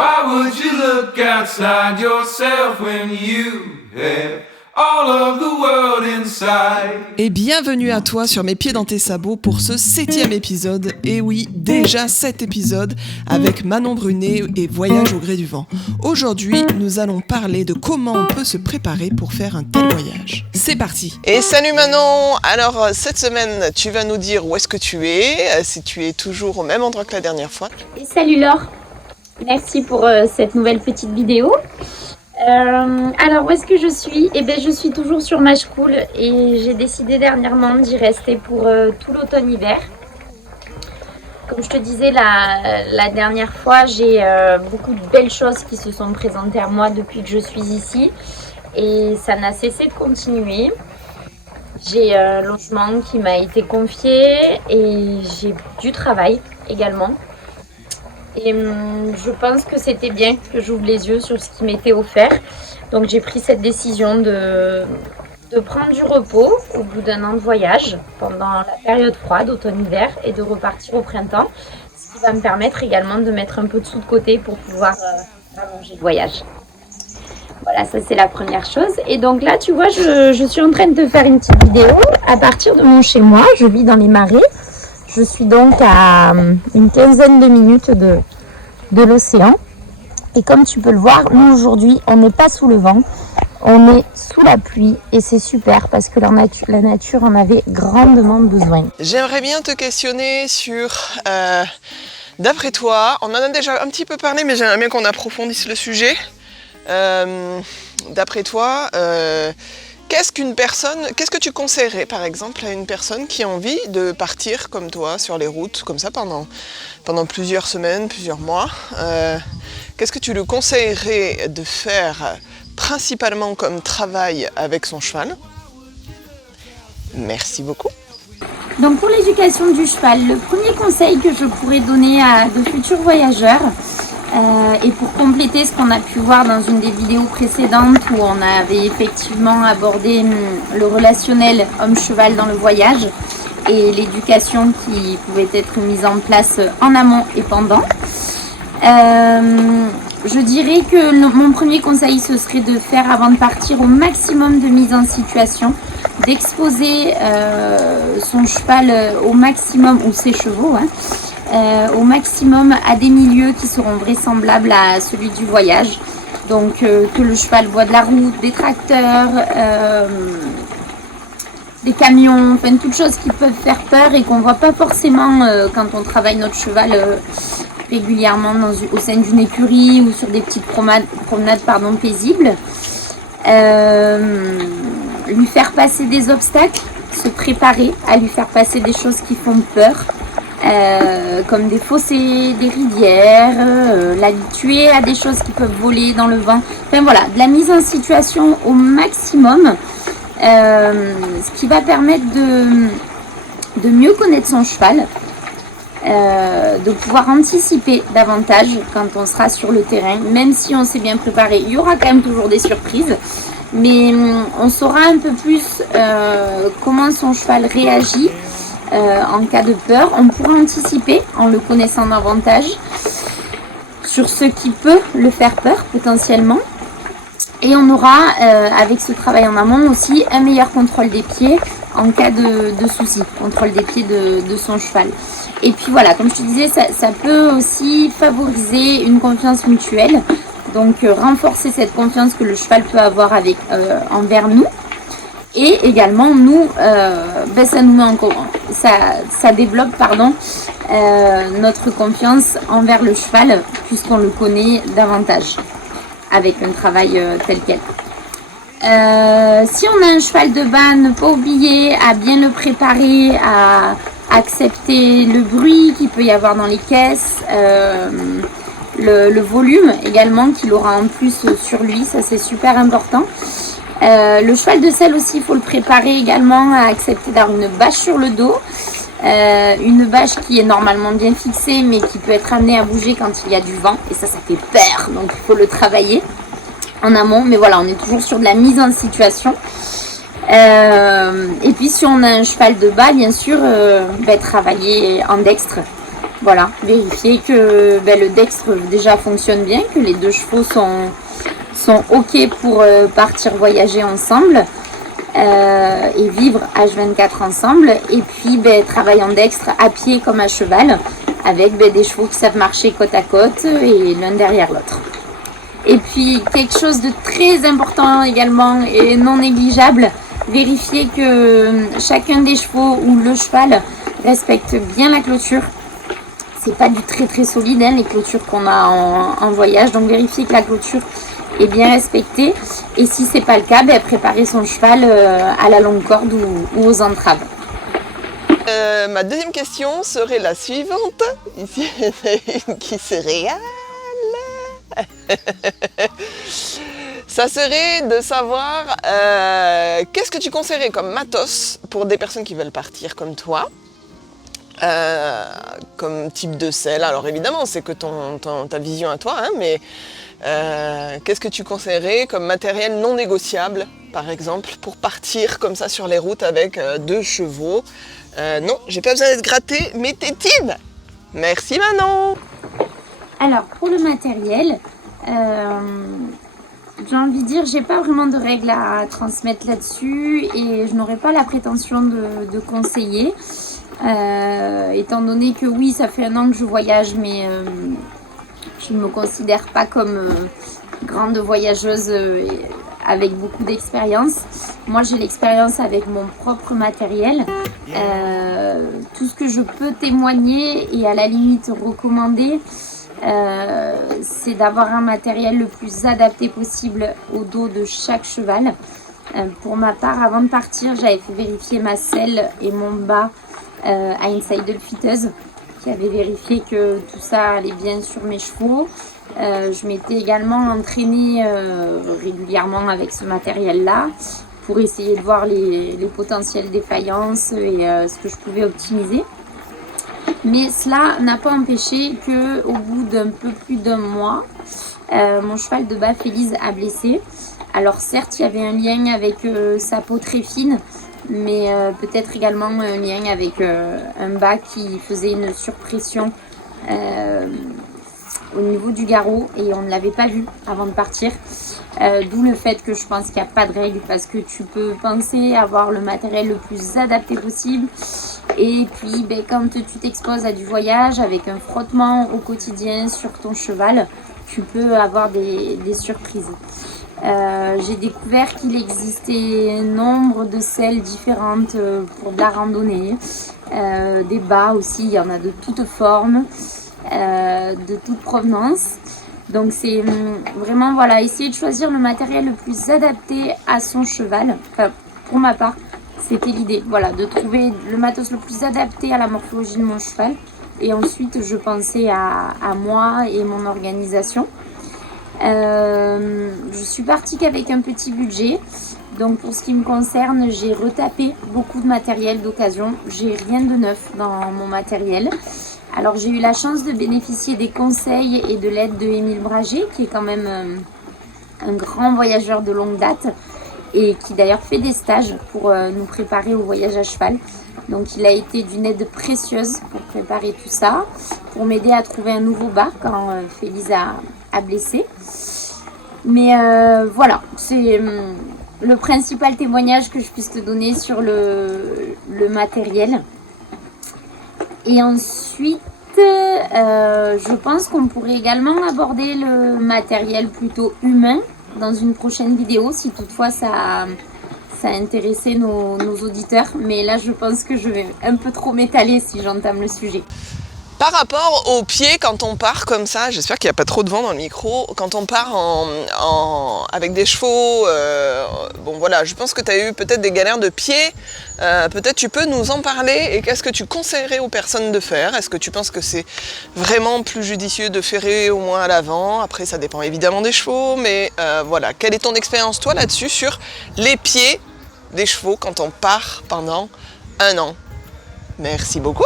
Why would you look outside yourself when you have all of the world inside? Et bienvenue à toi sur Mes pieds dans tes sabots pour ce 7e épisode. Et oui, déjà 7 épisodes avec Manon Brunet et Voyage au gré du vent. Aujourd'hui, nous allons parler de comment on peut se préparer pour faire un tel voyage. C'est parti! Et salut Manon! Alors cette semaine, tu vas nous dire où est-ce que tu es, si tu es toujours au même endroit que la dernière fois. Et salut Laure! Merci pour cette nouvelle petite vidéo. Alors où est-ce que je suis? Eh bien je suis toujours sur Machecoul et j'ai décidé dernièrement d'y rester pour tout l'automne-hiver. Comme je te disais la dernière fois, j'ai beaucoup de belles choses qui se sont présentées à moi depuis que je suis ici et ça n'a cessé de continuer. J'ai un logement qui m'a été confié et j'ai du travail également. Et je pense que c'était bien que j'ouvre les yeux sur ce qui m'était offert. Donc j'ai pris cette décision de prendre du repos au bout d'un an de voyage pendant la période froide, automne-hiver, et de repartir au printemps. Ce qui va me permettre également de mettre un peu de sous de côté pour pouvoir allonger le voyage. Voilà, ça c'est la première chose. Et donc là, tu vois, je suis en train de te faire une petite vidéo à partir de mon chez-moi. Je vis dans les Marais. Je suis donc à une quinzaine de minutes de l'océan. Et comme tu peux le voir, nous aujourd'hui, on n'est pas sous le vent, on est sous la pluie. Et c'est super parce que la nature en avait grandement besoin. J'aimerais bien te questionner sur, d'après toi, on en a déjà un petit peu parlé, mais j'aimerais bien qu'on approfondisse le sujet. D'après toi, qu'est-ce que tu conseillerais par exemple à une personne qui a envie de partir comme toi sur les routes, comme ça pendant plusieurs semaines, plusieurs mois? Qu'est-ce que tu lui conseillerais de faire principalement comme travail avec son cheval? Merci beaucoup. Donc pour l'éducation du cheval, le premier conseil que je pourrais donner à de futurs voyageurs, et pour compléter ce qu'on a pu voir dans une des vidéos précédentes où on avait effectivement abordé le relationnel homme-cheval dans le voyage et l'éducation qui pouvait être mise en place en amont et pendant, je dirais que mon premier conseil ce serait de faire avant de partir au maximum de mise en situation, d'exposer son cheval au maximum, ou ses chevaux, au maximum à des milieux qui seront vraisemblables à celui du voyage. Donc que le cheval voit de la route, des tracteurs, des camions, enfin toutes choses qui peuvent faire peur et qu'on ne voit pas forcément quand on travaille notre cheval régulièrement au sein d'une écurie ou sur des petites promenades paisibles. Lui faire passer des obstacles, se préparer à lui faire passer des choses qui font peur. Comme des fossés, des rivières, l'habituer à des choses qui peuvent voler dans le vent. Enfin voilà, de la mise en situation au maximum, ce qui va permettre de mieux connaître son cheval, de pouvoir anticiper davantage quand on sera sur le terrain. Même si on s'est bien préparé, il y aura quand même toujours des surprises, mais on saura un peu plus comment son cheval réagit. En cas de peur, on pourra anticiper en le connaissant davantage sur ce qui peut le faire peur potentiellement. Et on aura, avec ce travail en amont aussi, un meilleur contrôle des pieds en cas de souci, contrôle des pieds de son cheval. Et puis voilà, comme je te disais, ça peut aussi favoriser une confiance mutuelle, donc renforcer cette confiance que le cheval peut avoir envers nous. Et également nous, ça nous met ça développe notre confiance envers le cheval puisqu'on le connaît davantage avec un travail tel quel. Si on a un cheval de bas, ne pas oublier à bien le préparer, à accepter le bruit qu'il peut y avoir dans les caisses, le volume également qu'il aura en plus sur lui, ça c'est super important. Le cheval de selle aussi, il faut le préparer également à accepter d'avoir une bâche sur le dos. Une bâche qui est normalement bien fixée mais qui peut être amenée à bouger quand il y a du vent. Et ça fait peur, donc il faut le travailler en amont. Mais voilà, on est toujours sur de la mise en situation. Et puis si on a un cheval de bas, bien sûr, travailler en dextre Voilà, vérifier que le dextre déjà fonctionne bien, que les deux chevaux sont OK pour partir voyager ensemble et vivre H24 ensemble. Et puis travailler en dextre à pied comme à cheval avec des chevaux qui savent marcher côte à côte et l'un derrière l'autre. Et puis quelque chose de très important également et non négligeable, vérifier que chacun des chevaux ou le cheval respecte bien la clôture. C'est pas du très très solide les clôtures qu'on a en voyage, donc vérifier que la clôture est bien respectée. Et si c'est pas le cas, préparer son cheval à la longue corde ou aux entraves. Ma deuxième question serait la suivante. Ici, une qui se régale. Ça serait de savoir qu'est-ce que tu conseillerais comme matos pour des personnes qui veulent partir comme toi, comme type de selle. Alors évidemment, c'est que ta vision à toi, mais qu'est-ce que tu conseillerais comme matériel non négociable, par exemple, pour partir comme ça sur les routes avec 2 chevaux? Non, j'ai pas besoin d'être grattée, mes tétines. Merci Manon. Alors pour le matériel, j'ai envie de dire, j'ai pas vraiment de règles à transmettre là-dessus et je n'aurais pas la prétention de conseiller, étant donné que oui, ça fait 1 an que je voyage, mais je ne me considère pas comme grande voyageuse avec beaucoup d'expérience. Moi, j'ai l'expérience avec mon propre matériel. Tout ce que je peux témoigner et à la limite recommander, c'est d'avoir un matériel le plus adapté possible au dos de chaque cheval. Pour ma part, avant de partir, j'avais fait vérifier ma selle et mon bas à une saddle fitteuse qui avait vérifié que tout ça allait bien sur mes chevaux. Je m'étais également entraînée régulièrement avec ce matériel-là pour essayer de voir les potentielles défaillances et ce que je pouvais optimiser. Mais cela n'a pas empêché qu'au bout d'un peu plus d'1 mois, mon cheval de bas Félise a blessé. Alors certes, il y avait un lien avec sa peau très fine, mais peut-être également un lien avec un bas qui faisait une surpression au niveau du garrot et on ne l'avait pas vu avant de partir. D'où le fait que je pense qu'il n'y a pas de règle parce que tu peux penser avoir le matériel le plus adapté possible. Et puis quand tu t'exposes à du voyage avec un frottement au quotidien sur ton cheval, tu peux avoir des surprises. J'ai découvert qu'il existait nombre de selles différentes pour de la randonnée, des bas aussi, il y en a de toutes formes, de toute provenance. Donc c'est vraiment essayer de choisir le matériel le plus adapté à son cheval. Enfin, pour ma part, c'était l'idée, de trouver le matos le plus adapté à la morphologie de mon cheval. Et ensuite, je pensais à moi et mon organisation. Je suis partie qu'avec un petit budget. Donc pour ce qui me concerne, j'ai retapé beaucoup de matériel d'occasion. J'ai rien de neuf dans mon matériel. Alors j'ai eu la chance de bénéficier des conseils et de l'aide de Émile Brager, qui est quand même un grand voyageur de longue date et qui d'ailleurs fait des stages pour nous préparer au voyage à cheval. Donc il a été d'une aide précieuse pour préparer tout ça, pour m'aider à trouver un nouveau bas quand Félise a blessé. Mais voilà, c'est le principal témoignage que je puisse te donner sur le matériel. Et ensuite, je pense qu'on pourrait également aborder le matériel plutôt humain dans une prochaine vidéo, si toutefois ça a intéressé nos auditeurs. Mais là, je pense que je vais un peu trop m'étaler si j'entame le sujet. Par rapport aux pieds, quand on part comme ça, j'espère qu'il n'y a pas trop de vent dans le micro, quand on part avec des chevaux, je pense que tu as eu peut-être des galères de pieds, peut-être tu peux nous en parler et qu'est-ce que tu conseillerais aux personnes de faire? Est-ce que tu penses que c'est vraiment plus judicieux de ferrer au moins à l'avant? Après, ça dépend évidemment des chevaux, mais quelle est ton expérience toi là-dessus sur les pieds des chevaux quand on part pendant 1 an? Merci beaucoup.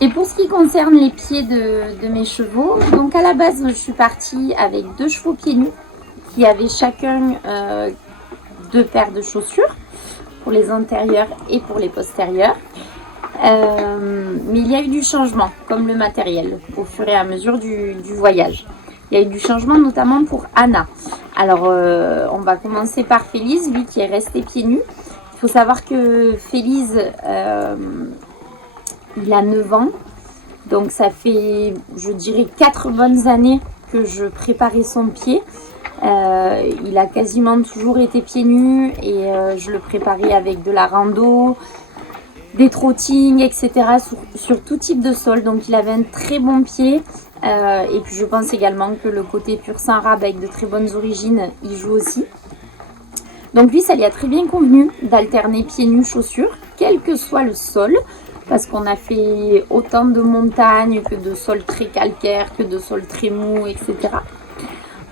Et pour ce qui concerne les pieds de mes chevaux, donc à la base, je suis partie avec 2 chevaux pieds nus qui avaient chacun 2 paires de chaussures pour les antérieurs et pour les postérieurs. Mais il y a eu du changement, comme le matériel, au fur et à mesure du voyage. Il y a eu du changement notamment pour Anna. Alors, on va commencer par Félise, lui qui est resté pieds nus. Il faut savoir que Félise, il a 9 ans. Donc ça fait, je dirais, 4 bonnes années que je préparais son pied. Il a quasiment toujours été pieds nus et je le préparais avec de la rando, des trottings, etc. sur tout type de sol. Donc il avait un très bon pied. Et puis je pense également que le côté pur sang arabe avec de très bonnes origines, il joue aussi. Donc lui, ça lui a très bien convenu d'alterner pieds nus, chaussures, quel que soit le sol. Parce qu'on a fait autant de montagnes que de sols très calcaires, que de sols très mous, etc.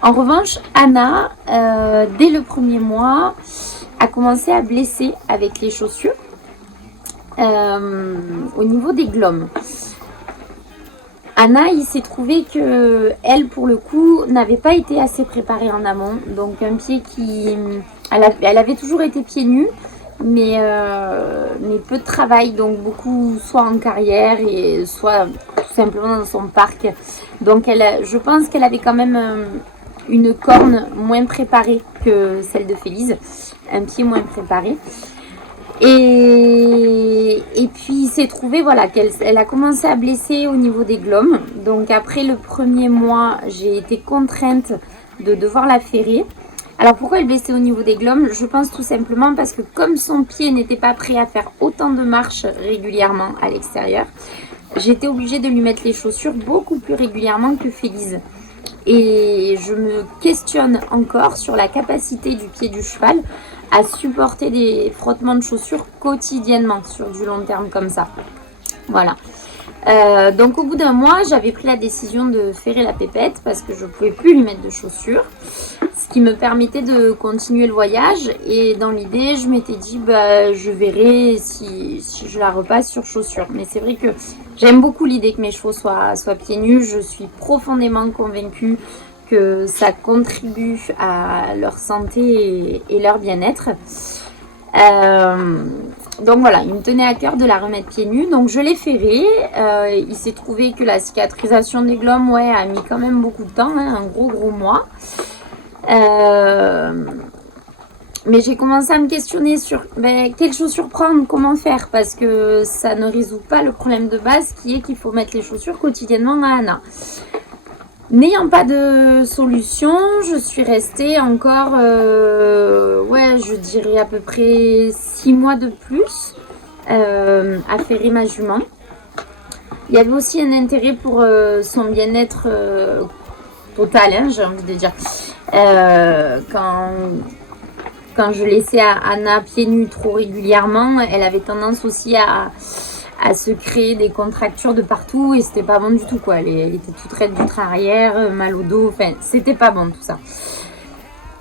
En revanche, Anna, dès le premier mois, a commencé à blesser avec les chaussures au niveau des glomes. Anna, il s'est trouvé que elle, pour le coup, n'avait pas été assez préparée en amont. Donc un pied qui... Elle avait toujours été pieds nus, mais peu de travail, donc beaucoup soit en carrière et soit tout simplement dans son parc. Donc je pense qu'elle avait quand même une corne moins préparée que celle de Félise, un pied moins préparé. Et puis il s'est trouvé voilà, qu'elle a commencé à blesser au niveau des glomes. Donc après le premier mois, j'ai été contrainte de devoir la ferrer. Alors pourquoi elle blessait au niveau des glomes? Je pense tout simplement parce que comme son pied n'était pas prêt à faire autant de marches régulièrement à l'extérieur, j'étais obligée de lui mettre les chaussures beaucoup plus régulièrement que Félise. Et je me questionne encore sur la capacité du pied du cheval à supporter des frottements de chaussures quotidiennement sur du long terme comme ça. Voilà. Donc au bout d'un mois, j'avais pris la décision de ferrer la pépette parce que je ne pouvais plus lui mettre de chaussures, ce qui me permettait de continuer le voyage. Et dans l'idée, je m'étais dit, je verrai si je la repasse sur chaussures. Mais c'est vrai que j'aime beaucoup l'idée que mes chevaux soient pieds nus. Je suis profondément convaincue que ça contribue à leur santé et leur bien-être. Donc voilà, il me tenait à cœur de la remettre pieds nus, donc je l'ai ferrée. Il s'est trouvé que la cicatrisation des glomes, a mis quand même beaucoup de temps, un gros mois. Mais j'ai commencé à me questionner sur quelles chaussures prendre, comment faire, parce que ça ne résout pas le problème de base qui est qu'il faut mettre les chaussures quotidiennement à Anna. N'ayant pas de solution, je suis restée encore, je dirais à peu près 6 mois de plus à ferrer ma jument. Il y avait aussi un intérêt pour son bien-être total, j'ai envie de dire. Quand je laissais Anna pieds nus trop régulièrement, elle avait tendance aussi à se créer des contractures de partout et c'était pas bon du tout quoi. Elle était toute raide du train arrière, mal au dos, enfin c'était pas bon tout ça.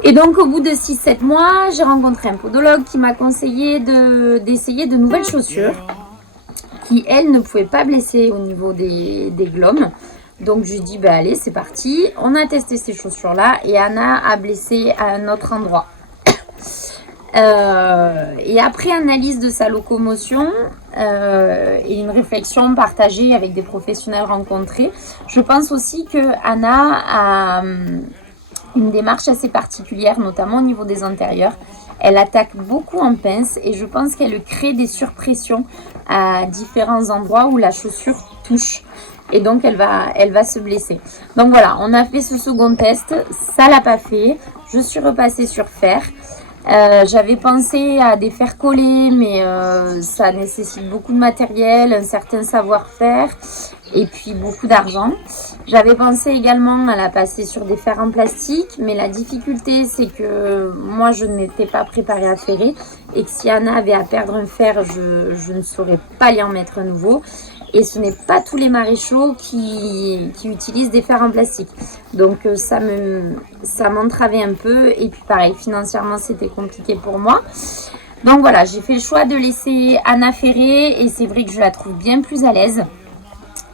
Et donc au bout de 6-7 mois, j'ai rencontré un podologue qui m'a conseillé d'essayer de nouvelles chaussures qui elles ne pouvaient pas blesser au niveau des glomes. Donc je lui ai dit allez c'est parti, on a testé ces chaussures là et Anna a blessé à un autre endroit. Et après analyse de sa locomotion et une réflexion partagée avec des professionnels rencontrés, je pense aussi que Anna a une démarche assez particulière, notamment au niveau des antérieurs. Elle attaque beaucoup en pince et je pense qu'elle crée des surpressions à différents endroits où la chaussure touche. Et donc elle va se blesser. Donc voilà, on a fait ce second test, ça l'a pas fait. Je suis repassée sur fer. J'avais pensé à des fers collés, mais ça nécessite beaucoup de matériel, un certain savoir-faire et puis beaucoup d'argent. J'avais pensé également à la passer sur des fers en plastique, mais la difficulté c'est que moi je n'étais pas préparée à ferrer et que si Anna avait à perdre un fer, je ne saurais pas lui en mettre un nouveau. Et ce n'est pas tous les maréchaux qui utilisent des fers en plastique. Donc ça m'entravait un peu. Et puis pareil, financièrement, c'était compliqué pour moi. Donc voilà, j'ai fait le choix de laisser Anna ferrer. Et c'est vrai que je la trouve bien plus à l'aise.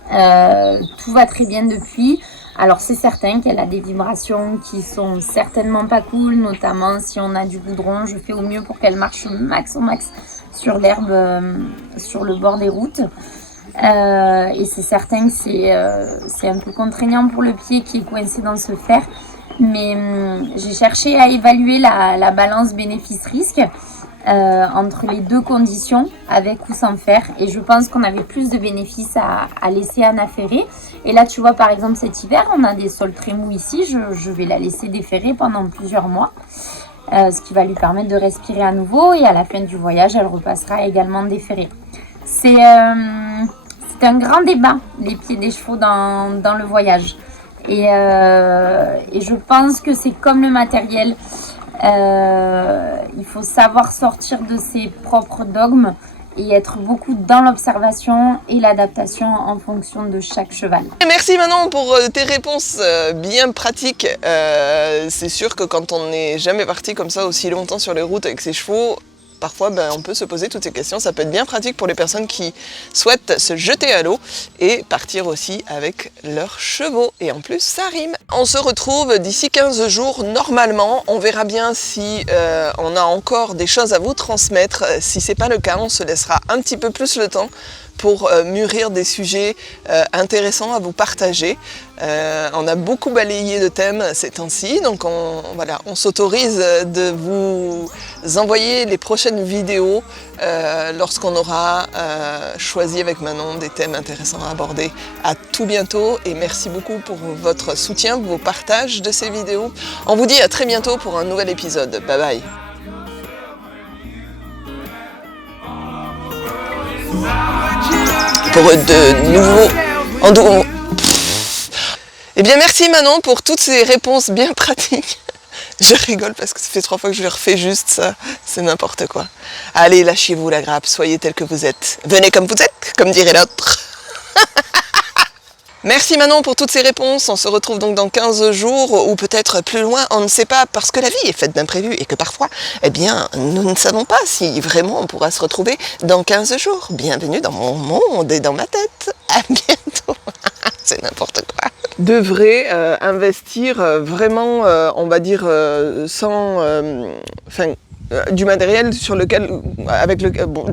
Tout va très bien depuis. Alors c'est certain qu'elle a des vibrations qui sont certainement pas cool. Notamment si on a du goudron, je fais au mieux pour qu'elle marche au max sur l'herbe, sur le bord des routes. Et c'est certain que c'est un peu contraignant pour le pied qui est coincé dans ce fer. Mais j'ai cherché à évaluer la balance bénéfice-risque entre les deux conditions, avec ou sans fer. Et je pense qu'on avait plus de bénéfices à laisser Anna ferrer. Et là, tu vois, par exemple, cet hiver, on a des sols très mous ici. Je vais la laisser déferrer pendant plusieurs mois. Ce qui va lui permettre de respirer à nouveau. Et à la fin du voyage, elle repassera également déferrée. C'est un grand débat, les pieds des chevaux dans le voyage. Et je pense que c'est comme le matériel. Il faut savoir sortir de ses propres dogmes et être beaucoup dans l'observation et l'adaptation en fonction de chaque cheval. Merci Manon pour tes réponses bien pratiques. C'est sûr que quand on n'est jamais parti comme ça aussi longtemps sur les routes avec ses chevaux, parfois on peut se poser toutes ces questions. Ça peut être bien pratique pour les personnes qui souhaitent se jeter à l'eau et partir aussi avec leurs chevaux. Et en plus, ça rime. On se retrouve d'ici 15 jours normalement. On verra bien si on a encore des choses à vous transmettre. Si ce n'est pas le cas, on se laissera un petit peu plus le temps pour mûrir des sujets intéressants à vous partager. On a beaucoup balayé de thèmes ces temps-ci, donc on s'autorise de vous envoyer les prochaines vidéos lorsqu'on aura choisi avec Manon des thèmes intéressants à aborder. À tout bientôt et merci beaucoup pour votre soutien, vos partages de ces vidéos. On vous dit à très bientôt pour un nouvel épisode. Bye bye. Pour de nouveaux... Eh bien merci Manon pour toutes ces réponses bien pratiques. Je rigole parce que ça fait 3 fois que je le refais juste ça, c'est n'importe quoi. Allez, lâchez-vous la grappe, soyez tel que vous êtes. Venez comme vous êtes, comme dirait l'autre. Merci Manon pour toutes ces réponses, on se retrouve donc dans 15 jours ou peut-être plus loin, on ne sait pas, parce que la vie est faite d'imprévus et que parfois, eh bien, nous ne savons pas si vraiment on pourra se retrouver dans 15 jours. Bienvenue dans mon monde et dans ma tête. À bientôt. C'est n'importe quoi. Devrait investir vraiment, on va dire, sans... du matériel sur lequel... avec lequel... Bon,